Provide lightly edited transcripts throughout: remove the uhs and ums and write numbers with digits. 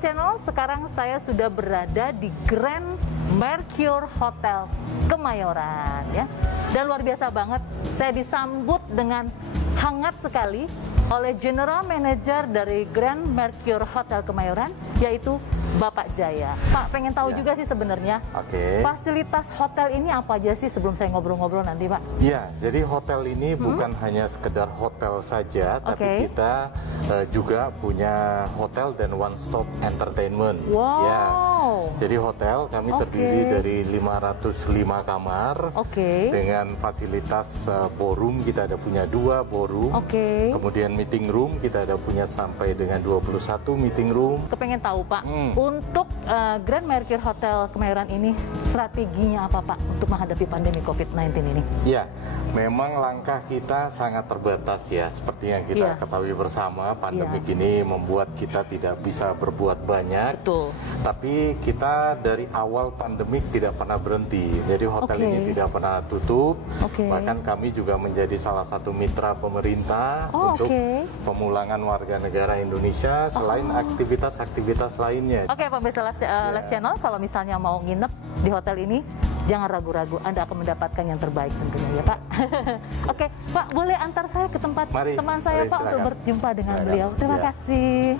Channel, sekarang saya sudah berada di Grand Mercure Hotel Kemayoran ya. Dan luar biasa banget, saya disambut dengan hangat sekali oleh General Manager dari Grand Mercure Hotel Kemayoran, yaitu Bapak Jaya. Pak, pengen tahu juga sih sebenarnya fasilitas hotel ini apa aja sih sebelum saya ngobrol-ngobrol nanti, Pak? Ya, jadi hotel ini bukan hanya sekedar hotel saja, tapi kita juga punya hotel dan one stop entertainment. Wow. Ya, jadi hotel kami terdiri dari 505 kamar dengan fasilitas ballroom, kita ada punya 2 ballroom. Kemudian meeting room kita ada punya sampai dengan 21 meeting room. Kepengen tahu, Pak, untuk Grand Mercure Hotel Kemayoran ini strateginya apa, Pak, untuk menghadapi pandemi COVID-19 ini? Ya, memang langkah kita sangat terbatas ya, seperti yang kita ketahui bersama, pandemi ini membuat kita tidak bisa berbuat banyak. Betul. Tapi kita dari awal pandemik tidak pernah berhenti, jadi hotel ini tidak pernah tutup. Bahkan kami juga menjadi salah satu mitra pemerintah untuk pemulangan warga negara Indonesia selain aktivitas-aktivitas lainnya. Oke, pemirsa Live Channel, kalau misalnya mau nginep di hotel ini, jangan ragu-ragu, Anda akan mendapatkan yang terbaik tentunya ya, Pak. Oke, Pak, boleh antar saya ke tempat teman saya, Pak, untuk berjumpa dengan beliau. Terima kasih.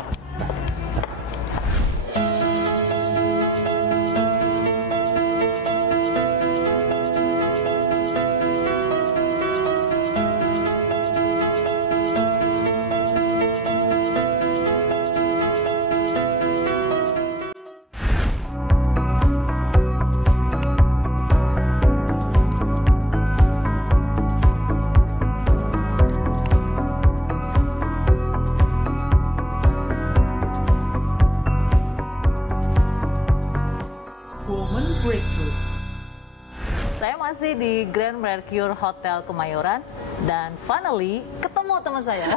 Saya masih di Grand Mercure Hotel Kemayoran dan finally ketemu teman saya.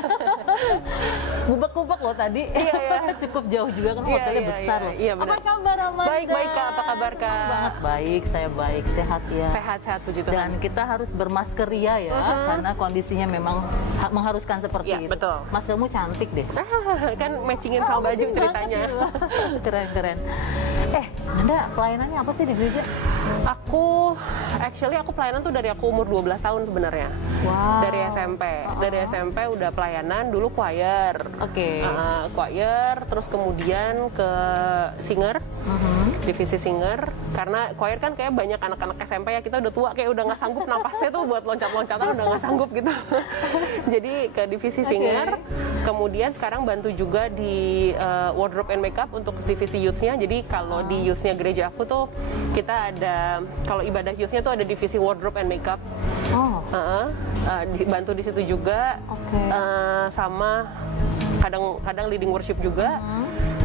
Gubek-gubek loh tadi. Cukup jauh juga kan, hotelnya besar loh. Apa kabar, Amanda? Baik Kak, apa kabar Kak? Banget baik, saya baik, sehat ya. Sehat puji Tuhan. Dan kita harus bermaskeria ya, karena kondisinya memang mengharuskan seperti itu. Betul. Maskermu cantik deh. Kan matchingin sama baju ceritanya. Keren. Anda pelayanannya apa sih di gereja? Aku pelayanan tuh dari aku umur 12 tahun sebenarnya. Wow. Dari SMP. Dari SMP udah pelayanan, dulu choir. Choir, terus kemudian ke singer. Divisi singer. Karena choir kan kayak banyak anak-anak SMP ya, kita udah tua, kayak udah nggak sanggup napasnya tuh buat loncat-loncatan, udah nggak sanggup gitu. Jadi ke divisi singer. Kemudian sekarang bantu juga di wardrobe and makeup untuk divisi youth-nya. Jadi kalau di youth-nya gereja aku tuh kita ada, kalau ibadah youth-nya tuh ada divisi wardrobe and makeup. Bantu di situ juga. Sama kadang leading worship juga.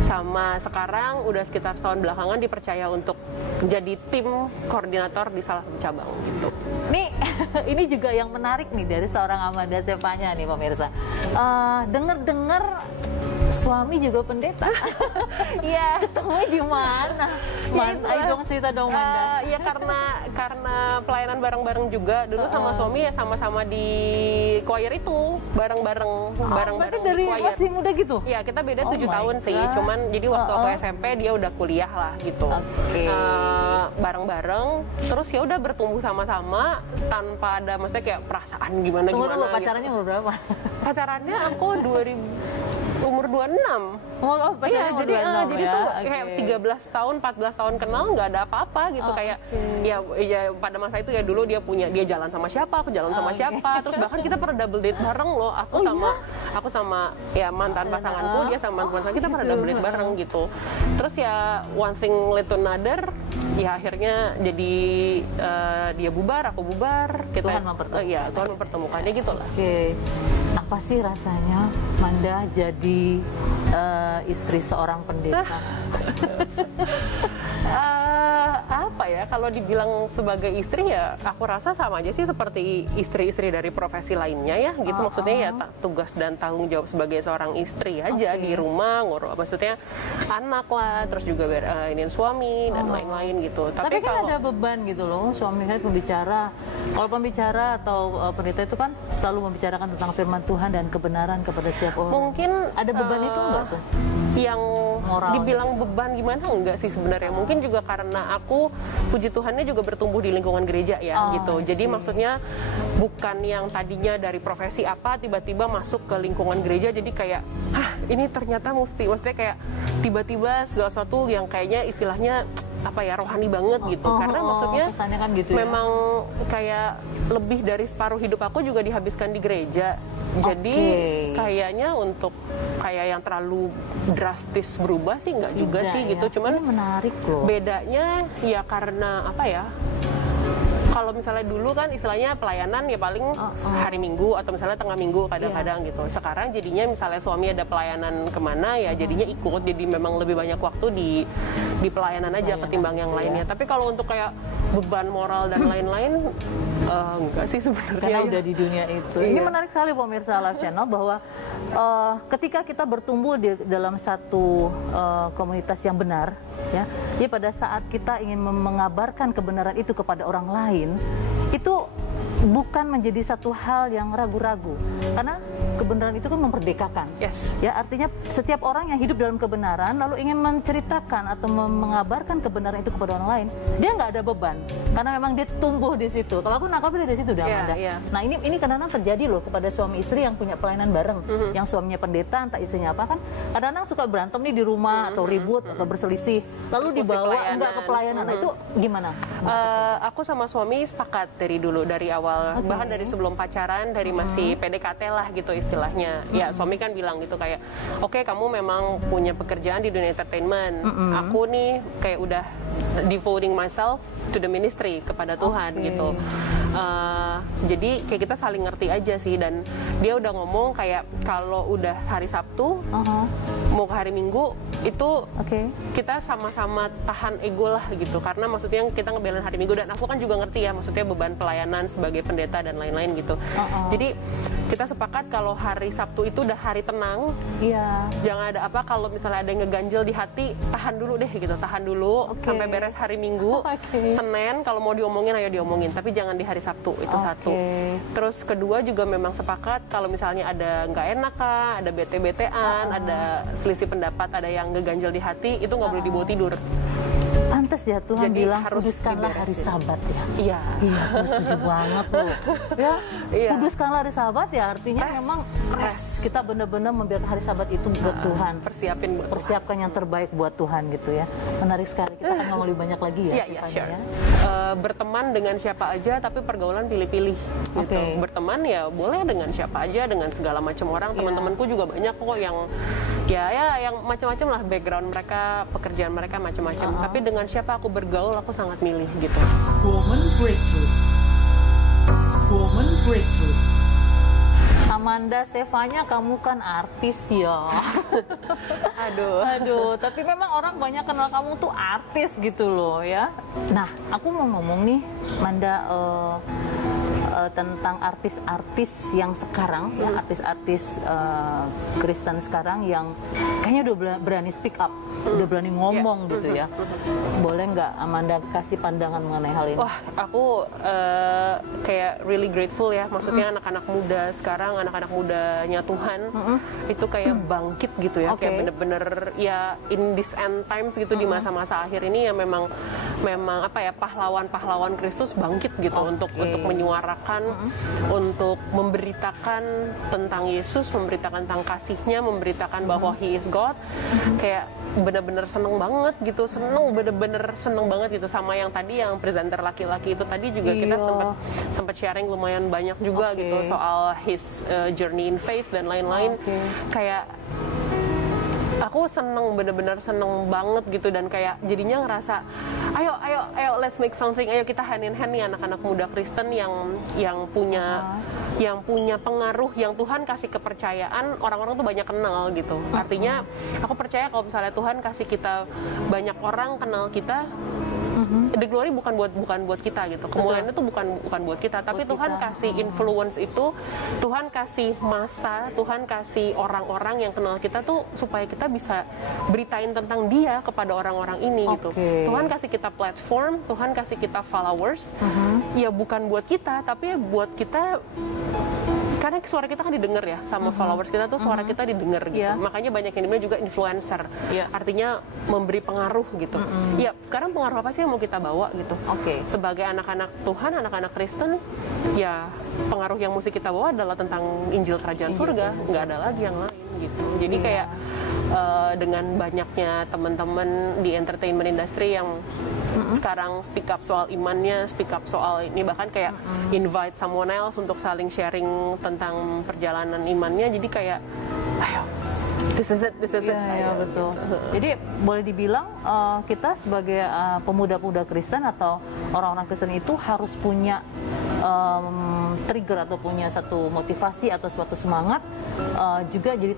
Sama sekarang udah sekitar setahun belakangan dipercaya untuk jadi tim koordinator di salah satu cabang gitu. Nih, ini juga yang menarik nih dari seorang Amanda Sevanya nih pemirsa. Dengar-dengar suami juga pendeta. Iya. Ketemunya gimana? Ayo dong cerita dong, Manda. Iya, karena pelayanan bareng-bareng juga. Dulu sama suami ya sama-sama di choir itu bareng-bareng. Berarti dari masih muda gitu? Iya, kita beda 7 tahun sih. Cuman jadi waktu aku SMP dia udah kuliah lah gitu. Bareng-bareng. Terus ya udah bertumbuh sama-sama tanpa ada maksudnya kayak perasaan gimana. Tunggu, pacarannya umur berapa? Pacarannya aku umur 26. Iya, jadi tuh kayak 13 tahun, 14 tahun kenal nggak ada apa-apa gitu. Kayak ya pada masa itu ya dulu dia jalan sama siapa, aku jalan sama siapa. Terus bahkan kita pernah double date bareng loh. Aku sama ya mantan pasanganku, dia sama mantan pasangan, kita pernah double date bareng gitu. Terus ya one thing led to another, ya akhirnya jadi dia bubar, aku bubar. Tuhan mempertemukan. Iya, Tuhan mempertemukannya gitu lah. Apa sih rasanya Manda jadi istri seorang pendeta? Apa ya, kalau dibilang sebagai istri ya aku rasa sama aja sih seperti istri-istri dari profesi lainnya ya gitu. Maksudnya ya tugas dan tanggung jawab sebagai seorang istri aja di rumah, maksudnya anak lah, terus juga ini suami dan lain-lain gitu. Tapi kan ada beban gitu loh, suami saya pembicara, Kalau pembicara atau pendeta itu kan selalu membicarakan tentang firman Tuhan dan kebenaran kepada setiap orang. Mungkin ada beban itu enggak tuh? Yang moral dibilang beban gimana enggak sih sebenarnya. Mungkin juga karena aku puji Tuhannya juga bertumbuh di lingkungan gereja ya gitu. Jadi maksudnya bukan yang tadinya dari profesi apa tiba-tiba masuk ke lingkungan gereja jadi kayak ini ternyata maksudnya kayak tiba-tiba segala sesuatu yang kayaknya istilahnya apa ya rohani banget gitu. Karena maksudnya kan gitu memang kayak lebih dari separuh hidup aku juga dihabiskan di gereja. Jadi kayaknya untuk kayak yang terlalu drastis berubah sih nggak juga sih gitu. Cuman menarik loh. Bedanya ya karena apa ya? Kalau misalnya dulu kan istilahnya pelayanan ya paling hari Minggu atau misalnya tengah minggu kadang-kadang gitu. Sekarang jadinya misalnya suami ada pelayanan kemana ya jadinya ikut. Jadi memang lebih banyak waktu di pelayanan aja ketimbang yang lainnya. Tapi kalau untuk kayak beban moral dan lain-lain enggak sih sebenarnya. Karena udah di dunia itu. Ini menarik sekali pemirsa Live Channel bahwa ketika kita bertumbuh di dalam satu komunitas yang benar, ya, jadi pada saat kita ingin mengabarkan kebenaran itu kepada orang lain, itu bukan menjadi satu hal yang ragu-ragu, karena kebenaran itu kan memperdekakan. Ya, artinya setiap orang yang hidup dalam kebenaran lalu ingin menceritakan atau mengabarkan kebenaran itu kepada orang lain, dia nggak ada beban, karena memang dia tumbuh di situ. Kalau aku nangkapnya dari situ, Amanda. Nah, ini kadang-kadang terjadi loh kepada suami istri yang punya pelayanan bareng, yang suaminya pendeta, entah istrinya apa kan, kadang-kadang suka berantem nih di rumah atau ribut atau berselisih, lalu dibawa enggak ke pelayanan. Nah, itu gimana? Aku sama suami sepakat dari dulu, dari awal. Bahkan dari sebelum pacaran, dari masih PDKT lah gitu istilahnya. Ya suami kan bilang gitu kayak, oke, kamu memang punya pekerjaan di dunia entertainment. Aku nih kayak udah devoting myself to the ministry, kepada Tuhan gitu. Jadi kayak kita saling ngerti aja sih. Dan dia udah ngomong kayak kalau udah hari Sabtu mau ke hari Minggu itu kita sama-sama tahan ego lah gitu, karena maksudnya kita ngebelain hari Minggu. Dan aku kan juga ngerti ya maksudnya beban pelayanan sebagai pendeta dan lain-lain gitu. Jadi kita sepakat kalau hari Sabtu itu udah hari tenang. Jangan ada apa, kalau misalnya ada yang ngeganjel di hati, tahan dulu deh gitu, tahan dulu sampai beres hari Minggu. Senin kalau mau diomongin ayo diomongin, tapi jangan di hari Sabtu. Itu satu. Terus kedua juga memang sepakat kalau misalnya ada nggak enak kah, ada bete-betean, ada selisih pendapat, ada yang ngeganjel di hati, itu nggak boleh dibawa tidur. Pantes ya Tuhan jadi bilang harus kuduskanlah hari Sabat ya. Iya, aku setuju banget tuh. Ya, kuduskanlah hari Sabat ya artinya memang kita benar-benar membiarkan hari Sabat itu buat Tuhan. Persiapkan yang terbaik buat Tuhan gitu ya. Menarik sekali. Kita akan ngomong lebih banyak lagi ya. Berteman dengan siapa aja, tapi pergaulan pilih-pilih. Gitu. Berteman ya boleh dengan siapa aja, dengan segala macam orang. Teman-temanku juga banyak kok yang yang macam-macam lah background mereka, pekerjaan mereka macam-macam. Tapi dengan siapa aku bergaul, aku sangat milih gitu. Woman Breakthrough. Woman Breakthrough. Amanda Sevanya, kamu kan artis ya. Aduh, tapi memang orang banyak kenal kamu tuh artis gitu loh ya. Nah, aku mau ngomong nih, Amanda, tentang artis-artis yang sekarang, ya, artis-artis Kristen sekarang yang kayaknya udah berani speak up, udah berani ngomong gitu ya. Boleh nggak Amanda kasih pandangan mengenai hal ini? Wah, aku kayak really grateful ya. Maksudnya anak-anak muda sekarang, anak-anak mudanya Tuhan itu kayak bangkit gitu ya. Kayak bener-bener ya in this end times gitu, di masa-masa akhir ini ya memang apa ya, pahlawan-pahlawan Kristus bangkit gitu untuk menyuarakan, untuk memberitakan tentang Yesus, memberitakan tentang kasih-Nya, memberitakan bahwa He is God. Kayak bener-bener seneng banget gitu, bener-bener seneng banget gitu. Sama yang tadi yang presenter laki-laki itu tadi juga kita sempat sharing lumayan banyak juga gitu soal his journey in faith dan lain-lain. Kayak aku bener-bener seneng banget gitu, dan kayak jadinya ngerasa ayo let's make something, ayo kita hand in hand nih anak-anak muda Kristen yang punya pengaruh, yang Tuhan kasih kepercayaan, orang-orang tuh banyak kenal gitu. Artinya aku percaya kalau misalnya Tuhan kasih kita banyak orang kenal kita, the glory bukan buat kita gitu. Kemuliaan itu bukan buat kita, tapi buat Tuhan kita kasih influence itu, Tuhan kasih masa, Tuhan kasih orang-orang yang kenal kita tuh supaya kita bisa beritain tentang Dia kepada orang-orang ini gitu. Tuhan kasih kita platform, Tuhan kasih kita followers. Ya bukan buat kita, tapi ya buat kita, karena suara kita kan didengar ya sama followers kita tuh, suara kita didengar gitu. Makanya banyak yang dibilang juga influencer. Artinya memberi pengaruh gitu. Ya, sekarang pengaruh apa sih yang mau kita bawa gitu? Sebagai anak-anak Tuhan, anak-anak Kristen, ya pengaruh yang mesti kita bawa adalah tentang Injil Kerajaan Surga. Nggak ada lagi yang lain gitu. Jadi kayak dengan banyaknya teman-teman di entertainment industry yang sekarang speak up soal imannya, speak up soal ini, bahkan kayak invite someone else untuk saling sharing tentang perjalanan imannya. Jadi kayak, ayo, this is it. Ya, betul. Jadi boleh dibilang kita sebagai pemuda-pemuda Kristen atau orang-orang Kristen itu harus punya trigger atau punya satu motivasi atau suatu semangat juga jadi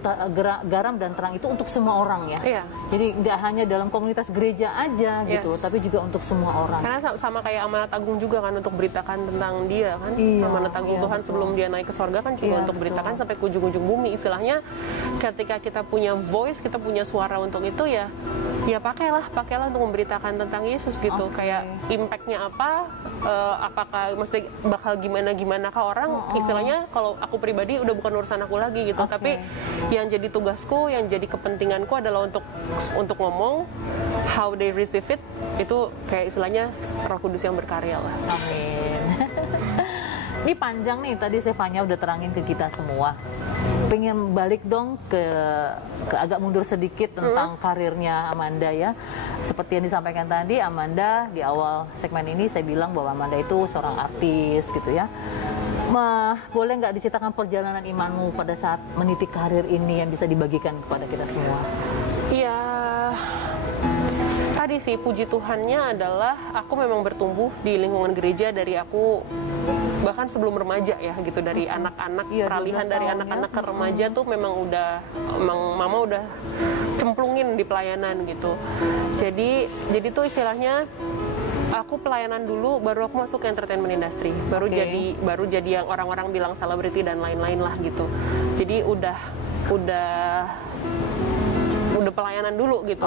garam dan terang itu untuk semua orang ya. Jadi nggak hanya dalam komunitas gereja aja gitu, tapi juga untuk semua orang. Karena sama kayak amanat agung juga kan, untuk beritakan tentang Dia kan. Amanat agung Tuhan sebelum Dia naik ke sorga kan juga untuk beritakan sampai ke ujung-ujung bumi. Istilahnya ketika kita punya voice, kita punya suara untuk itu, ya pakailah untuk memberitakan tentang Yesus gitu. Kayak impactnya apa, apakah mesti bakal gimana ke orang. Istilahnya kalau aku pribadi udah bukan urusan aku lagi gitu. Tapi yang jadi tugasku, yang jadi kepentinganku adalah untuk ngomong how they receive it. Itu kayak istilahnya Roh Kudus yang berkarya lah. Amin. Ini panjang nih, tadi Stefania udah terangin ke kita semua. Pengen balik dong ke agak mundur sedikit tentang karirnya Amanda ya. Seperti yang disampaikan tadi, Amanda di awal segmen ini saya bilang bahwa Amanda itu seorang artis gitu ya. Boleh nggak diceritakan perjalanan imanmu pada saat meniti karir ini yang bisa dibagikan kepada kita semua? Iya, tadi sih puji Tuhannya adalah aku memang bertumbuh di lingkungan gereja dari aku bahkan sebelum remaja ya gitu, dari anak-anak, peralihan dari anak-anak ke remaja tuh memang mama udah cemplungin di pelayanan gitu. Jadi tuh istilahnya aku pelayanan dulu, baru aku masuk ke entertainment industry, baru jadi yang orang-orang bilang selebriti dan lain-lain lah gitu. Jadi udah pelayanan dulu gitu,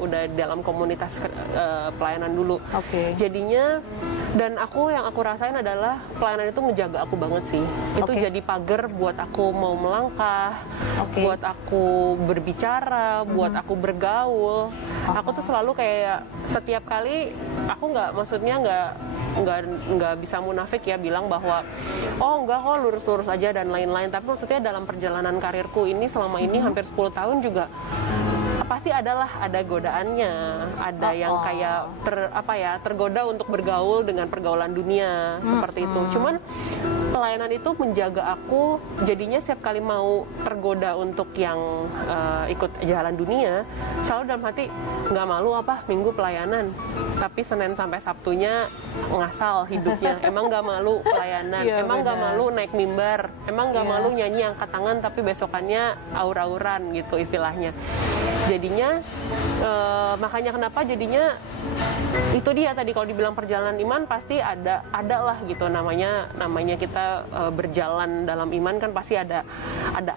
udah dalam komunitas pelayanan dulu. Jadinya, dan yang aku rasain adalah pelayanan itu ngejaga aku banget sih. Itu jadi pagar buat aku mau melangkah, buat aku berbicara, buat aku bergaul. Aku tuh selalu kayak setiap kali aku nggak bisa munafik ya bilang bahwa enggak kok, lurus-lurus aja dan lain-lain. Tapi maksudnya dalam perjalanan karirku ini selama ini hampir 10 tahun juga pasti ada godaannya, ada yang kayak tergoda untuk bergaul dengan pergaulan dunia seperti itu. Cuman pelayanan itu menjaga aku, jadinya setiap kali mau tergoda untuk yang ikut jalan dunia, selalu dalam hati nggak malu Minggu pelayanan, tapi Senin sampai Sabtunya ngasal hidupnya. Emang nggak malu pelayanan, emang nggak malu naik mimbar, emang nggak malu nyanyi angkat tangan tapi besokannya aur-auran gitu istilahnya. Jadinya makanya kenapa jadinya itu dia tadi kalau dibilang perjalanan iman pasti ada lah gitu, namanya kita berjalan dalam iman kan pasti ada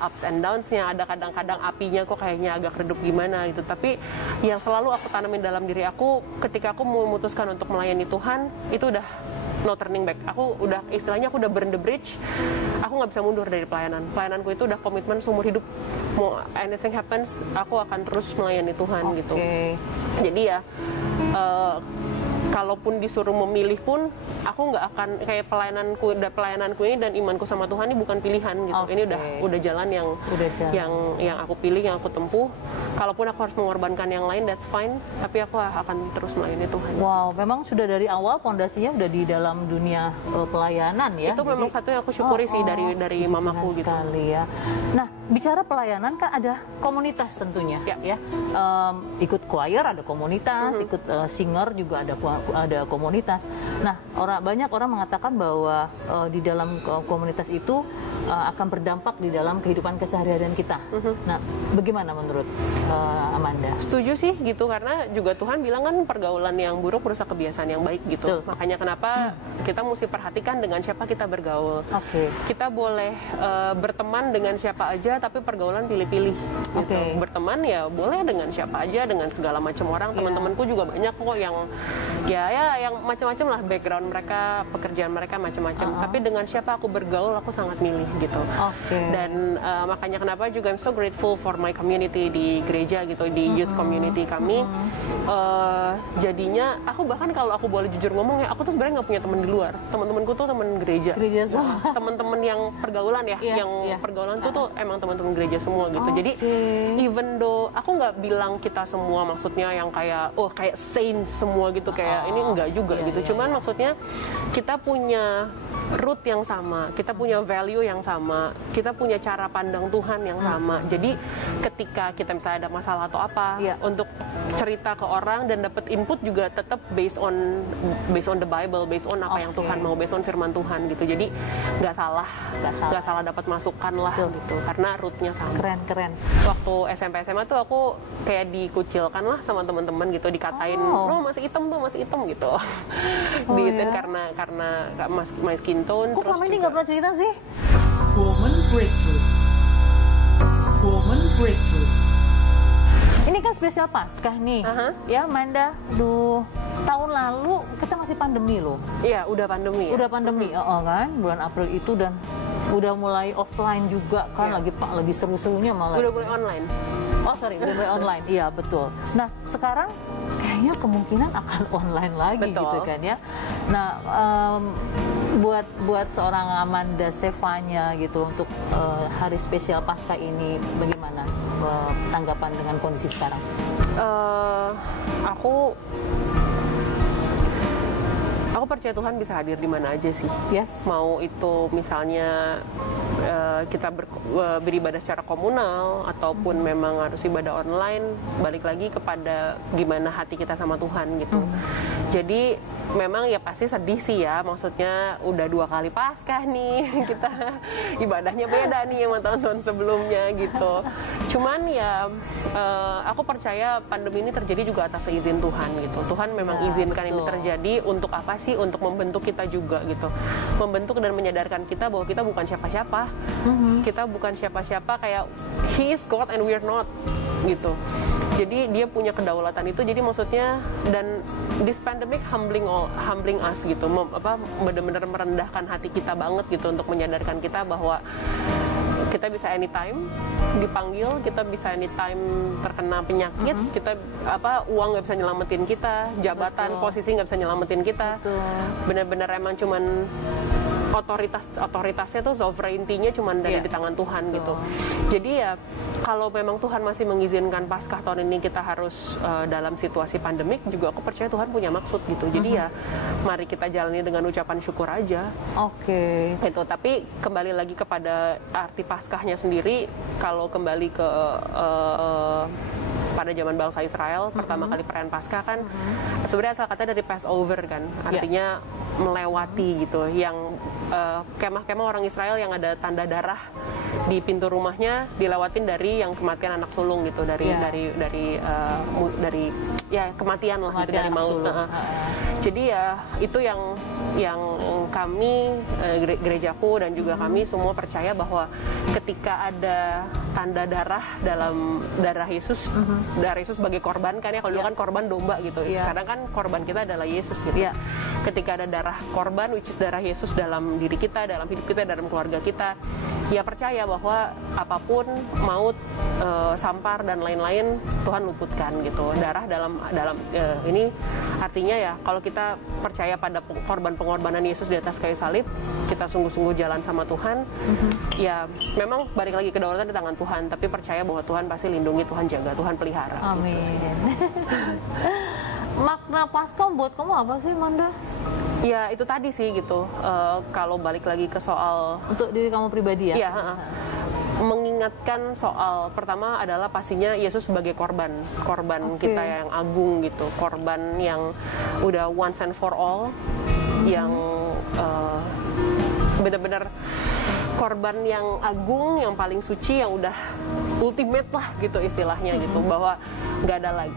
ups and downs-nya, ada kadang-kadang apinya kok kayaknya agak redup gimana gitu. Tapi yang selalu aku tanamin dalam diri aku ketika aku memutuskan untuk melayani Tuhan, itu udah no turning back. Aku udah burn the bridge. Aku nggak bisa mundur dari pelayanan. Pelayananku itu udah komitmen seumur hidup. Mau anything happens, aku akan terus melayani Tuhan gitu. Jadi ya, kalaupun disuruh memilih pun, aku nggak akan kayak pelayananku ini dan imanku sama Tuhan ini bukan pilihan gitu. Ini udah jalan yang aku pilih, yang aku tempuh. Kalaupun aku harus mengorbankan yang lain, that's fine. Tapi aku akan terus melayani Tuhan. Wow, memang sudah dari awal pondasinya udah di dalam dunia pelayanan ya. Itu memang satu yang aku syukuri sih dari mamaku gitu. Sekali ya. Nah, bicara pelayanan kan ada komunitas tentunya ya. Ikut choir ada komunitas, ikut singer juga ada komunitas. Nah, banyak orang mengatakan bahwa di dalam komunitas itu akan berdampak di dalam kehidupan keseharian kita. Nah, bagaimana menurut Amanda? Setuju sih gitu, karena juga Tuhan bilang kan pergaulan yang buruk merusak kebiasaan yang baik gitu. Makanya kenapa kita mesti perhatikan dengan siapa kita bergaul. Kita boleh berteman dengan siapa aja, tapi pergaulan pilih-pilih gitu. Berteman ya boleh dengan siapa aja, dengan segala macam orang. Teman-temanku juga banyak kok yang yang macam-macam lah background mereka, pekerjaan mereka macam-macam. Tapi dengan siapa aku bergaul, aku sangat milih gitu. Dan makanya kenapa juga I'm so grateful for my community di gereja gitu, di youth community kami. Jadinya aku bahkan kalau aku boleh jujur ngomong ya, aku tuh sebenarnya nggak punya teman di luar. Teman-temanku tuh teman gereja. Teman-teman yang pergaulan ya, yang pergaulanku tuh emang teman-teman gereja semua gitu. Jadi even though aku nggak bilang kita semua maksudnya yang kayak kayak saints semua gitu, kayak ini enggak juga gitu. Cuman maksudnya kita punya root yang sama, kita punya value yang sama, kita punya cara pandang Tuhan yang sama. Jadi ketika kita misalnya ada masalah atau apa, untuk cerita ke orang dan dapat input juga tetap based on the Bible, based on apa yang Tuhan mau, based on firman Tuhan gitu. Jadi nggak salah dapat masukan lah gitu, karena rootnya sama. Keren. Waktu SMP SMA tuh aku kayak dikucilkan lah sama teman-teman gitu, dikatain masih hitam gitu. Diitin karena my skin tone. Kok selama ini nggak pernah cerita sih? Woman Breakthrough. Woman Breakthrough. Ini kan spesial Paskah nih, ya Amanda. Tahun lalu kita masih pandemi loh. Iya, udah pandemi. Udah pandemi, kan bulan April itu, dan udah mulai offline juga kan, lagi seru-serunya malah. Udah mulai online. Udah mulai online. Iya betul. Nah sekarang kayaknya kemungkinan akan online lagi gitu kan ya. Nah buat seorang Amanda Stefania gitu untuk hari spesial Paskah ini, bagaimana tanggapan dengan kondisi sekarang? Aku percaya Tuhan bisa hadir di mana aja sih. Mau itu misalnya kita beribadah secara komunal ataupun memang harus ibadah online, balik lagi kepada gimana hati kita sama Tuhan gitu. Jadi memang ya pasti sedih sih ya, maksudnya udah 2 kali Paskah nih, kita ibadahnya beda nih sama tahun-tahun sebelumnya gitu. Cuman ya aku percaya pandemi ini terjadi juga atas izin Tuhan gitu. Tuhan memang izinkan ini terjadi untuk apa sih? Untuk membentuk kita juga gitu, membentuk dan menyadarkan kita bahwa kita bukan siapa-siapa. Kita bukan siapa-siapa, kayak He is God and we're not gitu. Jadi dia punya kedaulatan itu. Jadi maksudnya, dan this pandemic humbling us gitu, benar-benar merendahkan hati kita banget gitu, untuk menyadarkan kita bahwa kita bisa anytime dipanggil, kita bisa anytime terkena penyakit, kita uang nggak bisa nyelamatin kita, jabatan, posisi nggak bisa nyelamatin kita. Benar-benar emang cuman otoritasnya tuh, sovereignty-nya cuma dari di tangan Tuhan gitu. Jadi ya kalau memang Tuhan masih mengizinkan Paskah tahun ini kita harus dalam situasi pandemik, juga aku percaya Tuhan punya maksud gitu. Jadi ya mari kita jalani dengan ucapan syukur aja. Gitu. Tapi kembali lagi kepada arti Paskahnya sendiri, kalau kembali ke pada zaman bangsa Israel, pertama kali perayaan Paskah kan sebenarnya asal kata dari Passover kan, artinya melewati gitu, yang kemah-kemah orang Israel yang ada tanda darah di pintu rumahnya dilewatin dari yang kematian anak sulung gitu, dari kematian lah gitu, dari maut. Jadi ya itu yang kami gerejaku dan juga kami semua percaya bahwa ketika ada tanda darah dalam darah Yesus, darah Yesus sebagai korban kan ya, kalau dulu kan korban domba gitu, sekarang kan korban kita adalah Yesus gitu. Ketika ada darah korban, which is darah Yesus dalam diri kita, dalam hidup kita, dalam keluarga kita, ya percaya bahwa apapun maut, sampar dan lain-lain Tuhan luputkan gitu. Darah dalam ini artinya ya kalau kita percaya pada pengorbanan Yesus di atas kayu salib, kita sungguh-sungguh jalan sama Tuhan, ya memang balik lagi kedaulatan di tangan Tuhan, tapi percaya bahwa Tuhan pasti lindungi, Tuhan jaga, Tuhan pelihara. Amin. Gitu. Makna Paskah buat kamu apa sih, Manda? Ya itu tadi sih gitu. Kalau balik lagi ke soal untuk diri kamu pribadi ya. Mengingatkan soal pertama adalah pastinya Yesus sebagai korban kita yang agung gitu, korban yang udah once and for all, yang benar-benar korban yang agung, yang paling suci, yang udah ultimate lah gitu istilahnya gitu, bahwa nggak ada lagi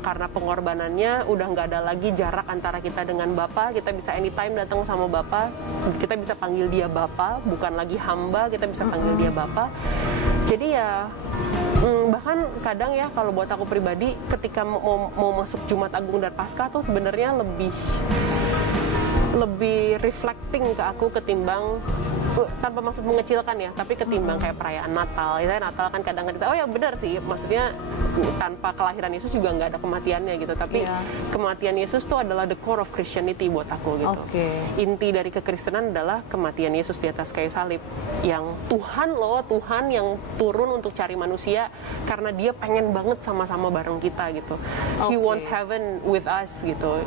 karena pengorbanannya udah nggak ada lagi jarak antara kita dengan Bapa. Kita bisa anytime datang sama Bapa, kita bisa panggil dia Bapa, bukan lagi hamba, kita bisa panggil dia Bapa. Jadi ya bahkan kadang ya kalau buat aku pribadi ketika mau masuk Jumat Agung dan Paskah tuh sebenarnya lebih reflecting ke aku ketimbang, tanpa maksud mengecilkan ya, tapi ketimbang kayak perayaan Natal. Ya Natal kan kadang kita, oh ya benar sih, maksudnya tanpa kelahiran Yesus juga nggak ada kematiannya gitu, tapi kematian Yesus tuh adalah the core of Christianity buat aku gitu. Inti dari kekristenan adalah kematian Yesus di atas kayu salib, yang Tuhan yang turun untuk cari manusia karena dia pengen banget sama-sama bareng kita gitu. He wants heaven with us gitu.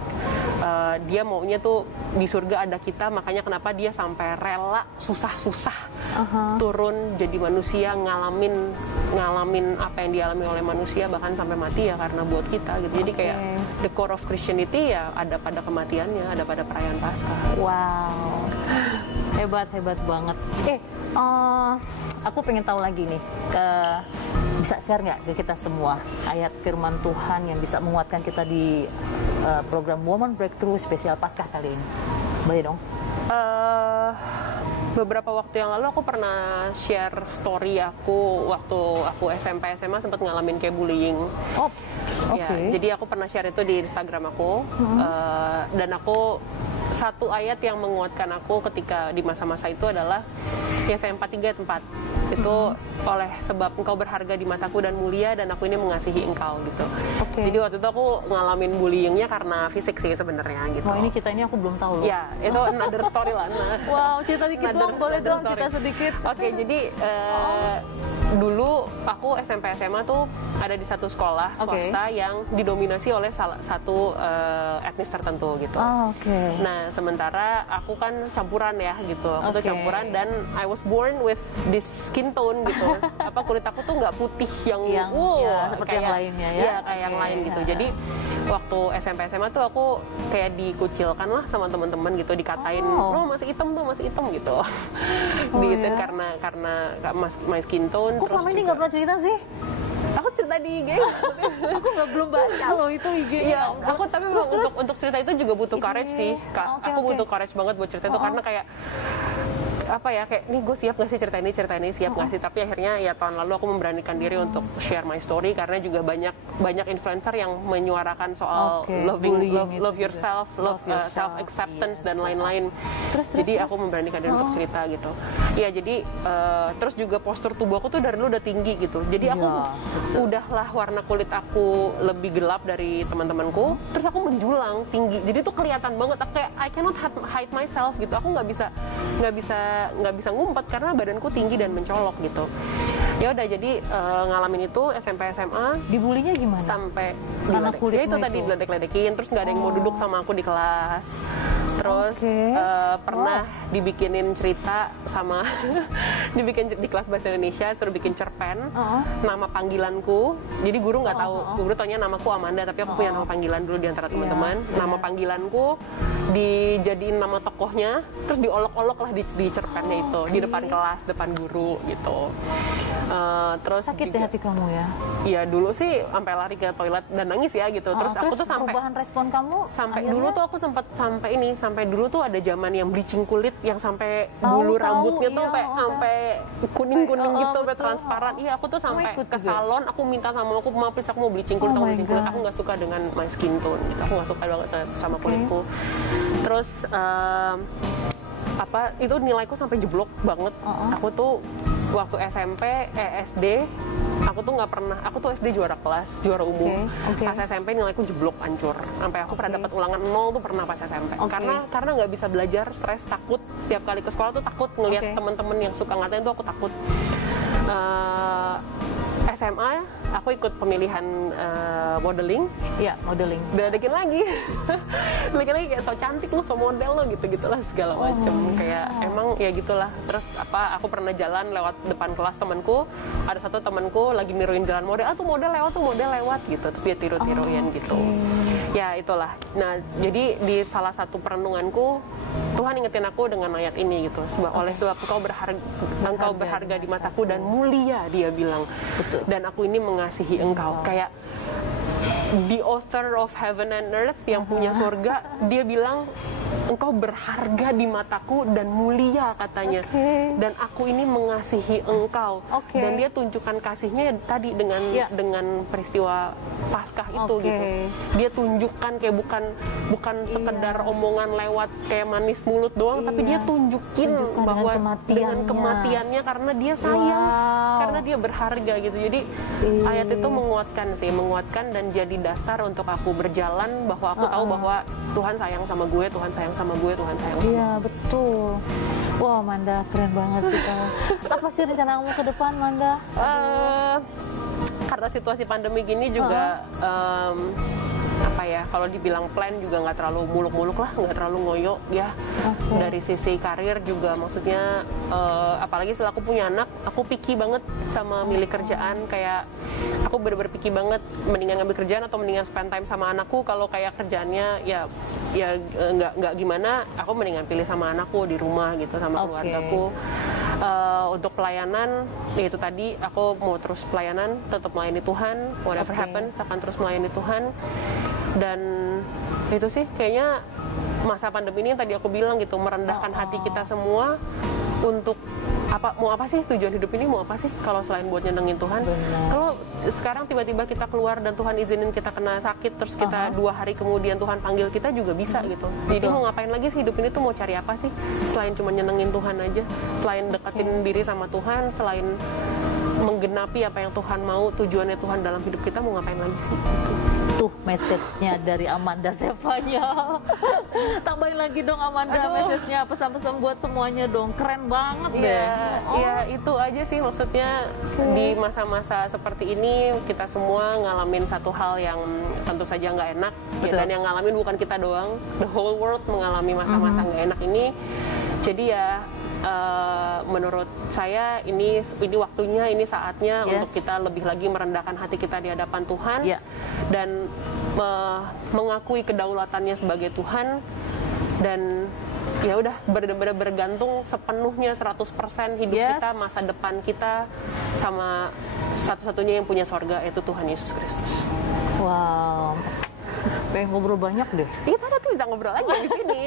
Dia maunya tuh di surga ada kita, makanya kenapa dia sampai rela susah-susah turun jadi manusia, ngalamin apa yang dialami oleh manusia, bahkan sampai mati ya karena buat kita gitu. Jadi kayak the core of Christianity ya ada pada kematiannya, ada pada perayaan Paskah. Wow, hebat banget. Aku pengen tahu lagi nih, bisa share nggak ke kita semua ayat firman Tuhan yang bisa menguatkan kita di program Woman Breakthrough spesial Paskah kali ini? Boleh dong? Beberapa waktu yang lalu aku pernah share story aku waktu aku SMP SMA sempat ngalamin kayak bullying. Ya, jadi aku pernah share itu di Instagram aku. Dan aku satu ayat yang menguatkan aku ketika di masa-masa itu adalah Yesaya 4:3-4. Itu oleh sebab engkau berharga di mataku dan mulia, dan aku ini mengasihi engkau gitu. Jadi waktu itu aku ngalamin bullyingnya karena fisik sih sebenarnya gitu. Ini cerita ini aku belum tahu loh. Ya, itu another story lah. Wow, cerita dikit dong, boleh dong cerita sedikit. Jadi dulu aku SMP SMA tuh ada di satu sekolah swasta yang didominasi oleh salah satu etnis tertentu gitu. Nah, sementara aku kan campuran ya gitu. Aku tuh campuran, dan I was born with this skin tone gitu. Kulit aku tuh nggak putih yang seperti yang lainnya ya. Kayak yang lain gitu. Jadi waktu SMP SMA tuh aku kayak dikucilkan lah sama teman-teman gitu, dikatain masih hitam gitu. Diitin karena my skin tone. Kok selama ini nggak pernah cerita sih? Aku cerita di IG. Aku belum baca loh itu IG. Iya, aku tapi memang untuk cerita itu juga butuh courage sih. Aku butuh courage banget buat cerita itu karena kayak kayak nih gue siap nggak sih cerita ini siap nggak sih, tapi akhirnya ya tahun lalu aku memberanikan diri untuk share my story karena juga banyak influencer yang menyuarakan soal love yourself, self acceptance dan lain-lain. Jadi aku memberanikan diri untuk cerita gitu. Ya jadi terus juga postur tubuh aku tuh dari dulu udah tinggi gitu. Jadi aku udahlah warna kulit aku lebih gelap dari teman-temanku, terus aku menjulang tinggi. Jadi tuh kelihatan banget. Aku kayak I cannot hide myself gitu. Aku nggak bisa ngumpet karena badanku tinggi dan mencolok gitu. Ya udah, jadi ngalamin itu SMP SMA. Dibulinya gimana? Sampai karena kulitmu itu tadi diledek-ledekin, terus nggak ada yang mau duduk sama aku di kelas. Terus pernah dibikinin cerita sama dibikin di kelas bahasa Indonesia, suruh bikin cerpen nama panggilanku. Jadi guru nggak tahu, guru taunya namaku Amanda, tapi aku punya nama panggilan dulu di antara teman-teman. Nama panggilanku dijadiin nama tokohnya, terus diolok-olok lah di cerpennya itu di depan kelas, depan guru gitu. Terus sakit juga, di hati kamu ya? Iya, dulu sih sampai lari ke toilet dan nangis ya gitu. Terus aku tuh sampai perubahan respon kamu sampai akhirnya? Dulu tuh aku sempat sampai dulu tuh ada zaman yang bleaching kulit yang sampai bulu rambutnya tuh sampai kuning-kuning gitu, sampai transparan. Iya, aku tuh sampai ke salon, aku minta sama aku, "Ma, please aku mau bleaching kulit, aku nggak suka dengan my skin tone gitu. Aku nggak suka banget sama kulitku." Terus itu nilaiku sampai jeblok banget. Aku tuh waktu SD aku tuh nggak pernah, aku tuh SD juara kelas, juara umum. Pas SMP nilaiku jeblok, hancur. Sampai aku pernah dapat ulangan 0 tuh pernah pas SMP. Karena nggak bisa belajar, stres, takut. Setiap kali ke sekolah tuh takut ngelihat teman-teman yang suka ngatain tuh aku takut. SMA aku ikut pemilihan modeling. Iya, modeling. Diledekin lagi. Diledekin lagi kayak so cantik lu, so model lo gitu-gitulah segala macem. Kayak emang ya gitulah. Terus aku pernah jalan lewat depan kelas temanku, ada satu temanku lagi niruin jalan model, tuh model lewat gitu. Terus dia tiru-tiruin gitu. Ya itulah. Nah, jadi di salah satu perenunganku Tuhan ingetin aku dengan ayat ini gitu. Oleh sebab engkau berharga di mataku dan mulia, dia bilang. Betul. Dan aku ini mengasihi engkau. Kayak the author of heaven and earth, yang punya surga, dia bilang engkau berharga di mataku dan mulia, katanya. Dan aku ini mengasihi engkau. Dan dia tunjukkan kasihnya tadi dengan peristiwa Paskah itu gitu. Dia tunjukkan kayak bukan sekedar omongan lewat kayak manis mulut doang, tapi dia tunjukin bahwa dengan kematiannya karena dia sayang, karena dia berharga gitu. Jadi ayat itu menguatkan dan jadi dasar untuk aku berjalan, bahwa aku tahu bahwa Tuhan sayang sama gue, Tuhan sayang sama gue, Tuhan sayang sama gue. Iya, betul. Wah, Manda, keren banget sih kamu. Apa sih rencanamu ke depan, Manda? Karena situasi pandemi gini juga, apa ya, kalau dibilang plan juga nggak terlalu muluk-muluk lah, nggak terlalu ngoyo ya. Dari sisi karir juga, maksudnya apalagi setelah aku punya anak, aku picky banget sama milih kerjaan. Kayak aku bener-bener picky banget, mendingan ngambil kerjaan atau mendingan spend time sama anakku. Kalau kayak kerjaannya ya nggak gimana, aku mendingan pilih sama anakku di rumah gitu, sama keluargaku. Untuk pelayanan, ya itu tadi, aku mau terus pelayanan, tetap melayani Tuhan, whatever happens, akan terus melayani Tuhan. Dan itu sih kayaknya masa pandemi ini yang tadi aku bilang gitu, merendahkan hati kita semua untuk mau apa sih tujuan hidup ini, mau apa sih kalau selain buat nyenengin Tuhan. Kalau sekarang tiba-tiba kita keluar dan Tuhan izinin kita kena sakit, terus kita 2 hari kemudian Tuhan panggil kita juga bisa gitu. Jadi mau ngapain lagi sih hidup ini tuh, mau cari apa sih selain cuma nyenengin Tuhan aja, selain deketin diri sama Tuhan, selain menggenapi apa yang Tuhan mau, tujuannya Tuhan dalam hidup kita, mau ngapain lagi sih? Tuh message-nya dari Amanda Zevanya. Tambahin lagi dong Amanda, message-nya, pesan-pesan buat semuanya dong. Keren banget deh. Ya itu aja sih, maksudnya di masa-masa seperti ini kita semua ngalamin satu hal yang tentu saja nggak enak ya, dan yang ngalamin bukan kita doang, the whole world mengalami masa-masa nggak enak ini. Jadi ya menurut saya ini waktunya, ini saatnya untuk kita lebih lagi merendahkan hati kita di hadapan Tuhan dan mengakui kedaulatannya sebagai Tuhan, dan ya udah benar-benar bergantung sepenuhnya 100% hidup kita, masa depan kita sama satu-satunya yang punya sorga, yaitu Tuhan Yesus Kristus. Wow, pengen ngobrol banyak deh. Kita nanti bisa ngobrol lagi di sini.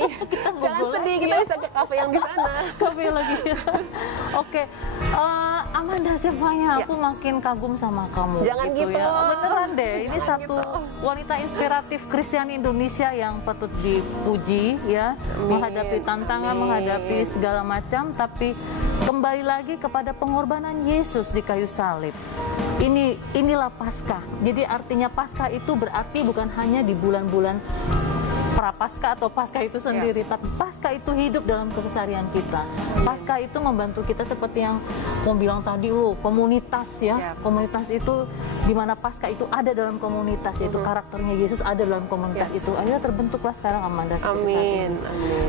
Jangan sedih, kita bisa ke kafe yang di sana. Kafe lagi. Oke, Amanda Zevanya, aku makin kagum sama kamu. Jangan gitu ya. Beneran deh, ini Jangan satu wanita inspiratif Kristiani Indonesia yang patut dipuji ya. Menghadapi tantangan, menghadapi segala macam, tapi kembali lagi kepada pengorbanan Yesus di kayu salib. Inilah Paskah. Jadi artinya Paskah itu berarti bukan hanya di bulan-bulan Prapaskah atau Paskah itu sendiri, tapi Paskah itu hidup dalam keseharian kita. Paskah itu membantu kita seperti yang mau bilang tadi, komunitas ya. Komunitas itu di mana Paskah itu ada dalam komunitas, itu karakternya Yesus ada dalam komunitas itu. Akhirnya terbentuklah sekarang Amanda seperti saat ini.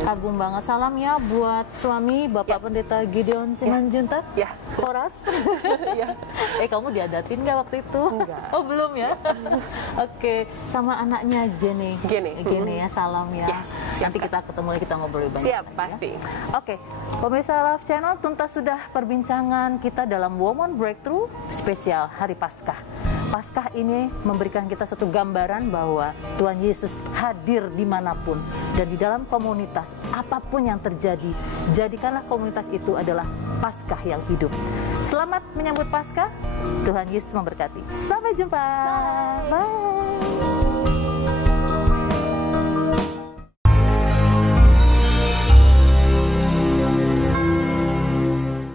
Kagum banget. Salam ya buat suami Bapak Pendeta Gideon Simanjuntak. Horas. Kamu diadatin nggak waktu itu? Enggak. Oh belum ya? Oke, sama anaknya Jenny ya, salam ya. Nanti kita ketemu lagi, kita ngobrol lebih banyak. Siap, pasti. Oke, pemirsa Love Channel, tuntas sudah perbincangan kita dalam Woman Breakthrough spesial Hari Paskah. Paskah ini memberikan kita satu gambaran bahwa Tuhan Yesus hadir dimanapun dan di dalam komunitas, apapun yang terjadi, jadikanlah komunitas itu adalah Paskah yang hidup. Selamat menyambut Paskah, Tuhan Yesus memberkati. Sampai jumpa. Bye.